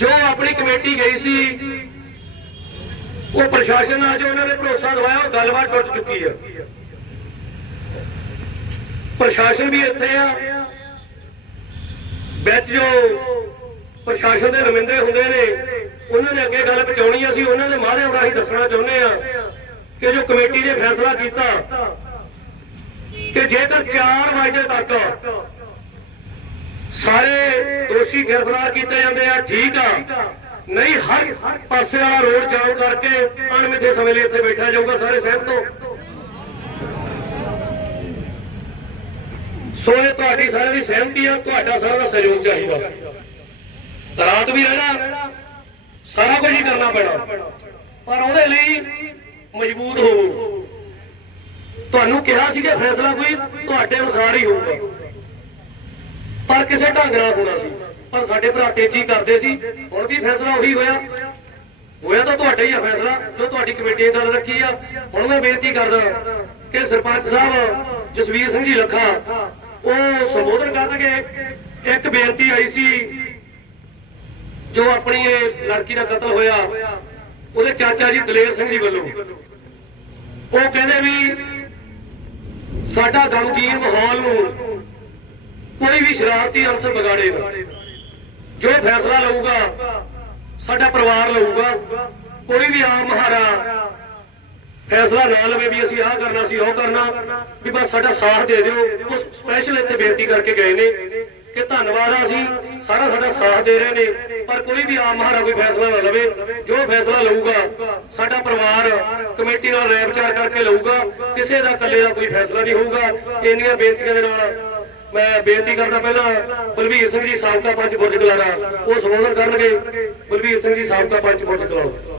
ਜੋ ਆਪਣੀ ਕਮੇਟੀ ਗਈ ਸੀ, ਉਹ ਪ੍ਰਸ਼ਾਸਨ ਆ ਜੋ ਉਹਨਾਂ ਨੇ ਭਰੋਸਾ ਦਵਾਇਆ, ਉਹ ਗੱਲਬਾਤ ਟੁੱਟ ਚੁੱਕੀ ਆ। ਪ੍ਰਸ਼ਾਸਨ ਵੀ ਇੱਥੇ ਆ। ਵਿੱਚ ਜੋ ਪ੍ਰਸ਼ਾਸਨ ਦੇ ਨੁਮਾਇੰਦੇ ਹੁੰਦੇ ਨੇ, ਉਹਨਾਂ ਨੇ ਅੱਗੇ ਗੱਲ ਪਹੁੰਚਾਉਣੀ ਆ ਸੀ ਉਹਨਾਂ ਦੇ ਮਾਧਿਅਮ ਰਾਹੀਂ ਦੱਸਣਾ ਚਾਹੁੰਦੇ ਆ ਕਿ ਜੋ ਕਮੇਟੀ ਨੇ ਫੈਸਲਾ ਕੀਤਾ, ਕਿ ਜੇਕਰ 4 ਵਜੇ ਤੱਕ ਸਾਰੇ ਦੋਸ਼ੀ ਗ੍ਰਿਫਤਾਰ ਕੀਤੇ ਜਾਂਦੇ ਆ, ਠੀਕ ਆ। ਨਹੀਂ, ਹਰ ਪਾਸੇ ਵਾਲਾ ਰੋਡ ਜਾਮ ਕਰਕੇ ਅਣਮਿੱਥੇ ਸਮੇਂ ਲਈ ਇੱਥੇ ਬੈਠਾ ਜਾਊਗਾ ਸਾਰੇ ਸਹਿਮਤ ਹੋ। ਸੋ ਇਹ ਤੁਹਾਡੀ ਸਾਰਿਆਂ ਦੀ ਸਹਿਮਤੀ ਆ, ਤੁਹਾਡਾ ਸਾਰਿਆਂ ਦਾ ਸਹਿਯੋਗ ਚਾਹੀਦਾ। ਰਾਤ ਵੀ ਰਹਿਣਾ ਸਾਰਾ ਕੁਝ ਹੀ ਕਰਨਾ ਪੈਣਾ। ਪਰ ਉਹਦੇ ਲਈ ਮਜ਼ਬੂਤ ਹੋਵੋ। ਤੁਹਾਨੂੰ ਕਿਹਾ ਸੀ ਕਿ ਫੈਸਲਾ ਕੋਈ ਤੁਹਾਡੇ ਅਨੁਸਾਰ ਹੀ ਹੋਊਗਾ। ਪਰ ਕਿਸੇ ਢੰਗ ਨਾਲ ਹੋਣਾ ਸੀ। ਪਰ ਸਾਡੇ ਭਰਾ ਤੇਜ਼ੀ ਕਰਦੇ ਸੀ। ਹੁਣ ਵੀ ਫੈਸਲਾ ਉਹੀ ਹੋਇਆ। ਹੋਇਆ ਤਾਂ ਤੁਹਾਡਾ ਹੀ ਆ ਫੈਸਲਾ, ਜੋ ਤੁਹਾਡੀ ਕਮੇਟੀ ਨੇ ਗੱਲ ਰੱਖੀ ਆ। ਹੁਣ ਮੈਂ ਬੇਨਤੀ ਕਰਦਾ ਕਿ ਸਰਪੰਚ ਸਾਹਿਬ, ਜਸਵੀਰ ਸਿੰਘ ਜੀ ਲੱਖਾ, ਉਹ ਸੰਬੋਧਨ ਕਰਨਗੇ। ਇੱਕ ਬੇਨਤੀ ਆਈ ਸੀ, ਜੋ ਆਪਣੀ ਇਹ ਲੜਕੀ ਦਾ ਕਤਲ ਹੋਇਆ, ਉਹਦੇ ਚਾਚਾ ਜੀ ਦਲੇਰ ਸਿੰਘ ਜੀ ਵੱਲੋਂ। ਉਹ ਕਹਿੰਦੇ ਵੀ ਸਾਡਾ ਗਮਗੀਨ ਮਾਹੌਲ ਨੂੰ ਕੋਈ ਵੀ ਸ਼ਰਾਰਤੀ ਅਨਸਰ ਵਿਗਾੜੇਗਾ ਜੋ ਫੈਸਲਾ ਲਊਗਾ, ਸਾਡਾ ਪਰਿਵਾਰ ਲਊਗਾ। ਕੋਈ ਵੀ ਆਮ ਮਹਾਰਾ ਫੈਸਲਾ ਨਾ ਲਵੇ ਵੀ ਅਸੀਂ ਆਹ ਕਰਨਾ ਸੀ ਉਹ ਕਰਨਾ, ਵੀ ਬਸ ਸਾਡਾ ਸਾਥ ਦੇ ਦਿਓ। ਉਹ ਸਪੈਸ਼ਲ ਇੱਥੇ ਬੇਨਤੀ ਕਰਕੇ ਗਏ ਨੇ ਕਿ ਧੰਨਵਾਦ ਆ ਅਸੀਂ, ਸਾਰਾ ਸਾਡਾ ਸਾਥ ਦੇ ਰਹੇ ਨੇ। ਪਰ ਕੋਈ ਵੀ ਆਮ ਮਹਾਰਾ ਕੋਈ ਫੈਸਲਾ ਨਾ ਲਵੇ। ਜੋ ਫੈਸਲਾ ਲਊਗਾ, ਸਾਡਾ ਪਰਿਵਾਰ ਕਮੇਟੀ ਨਾਲ ਰਾਏ ਵਿਚਾਰ ਕਰਕੇ ਲਊਗਾ। ਕਿਸੇ ਦਾ ਇਕੱਲੇ ਦਾ ਕੋਈ ਫੈਸਲਾ ਨਹੀਂ ਹੋਊਗਾ। ਇੰਨੀਆਂ ਬੇਨਤੀਆਂ ਦੇ ਨਾਲ ਮੈਂ ਬੇਨਤੀ ਕਰਦਾ ਪਹਿਲਾਂ ਬਲਵੀਰ ਸਿੰਘ ਜੀ ਸਾਬਕਾ ਪੰਚ ਬੁਰਜ ਕਲਾਣਾ ਉਹ ਸੰਬੋਧਨ ਕਰਨਗੇ। ਬਲਵੀਰ ਸਿੰਘ ਜੀ ਸਾਬਕਾ ਪੰਚ ਬੁਰਜ ਕਲਾੜਾ।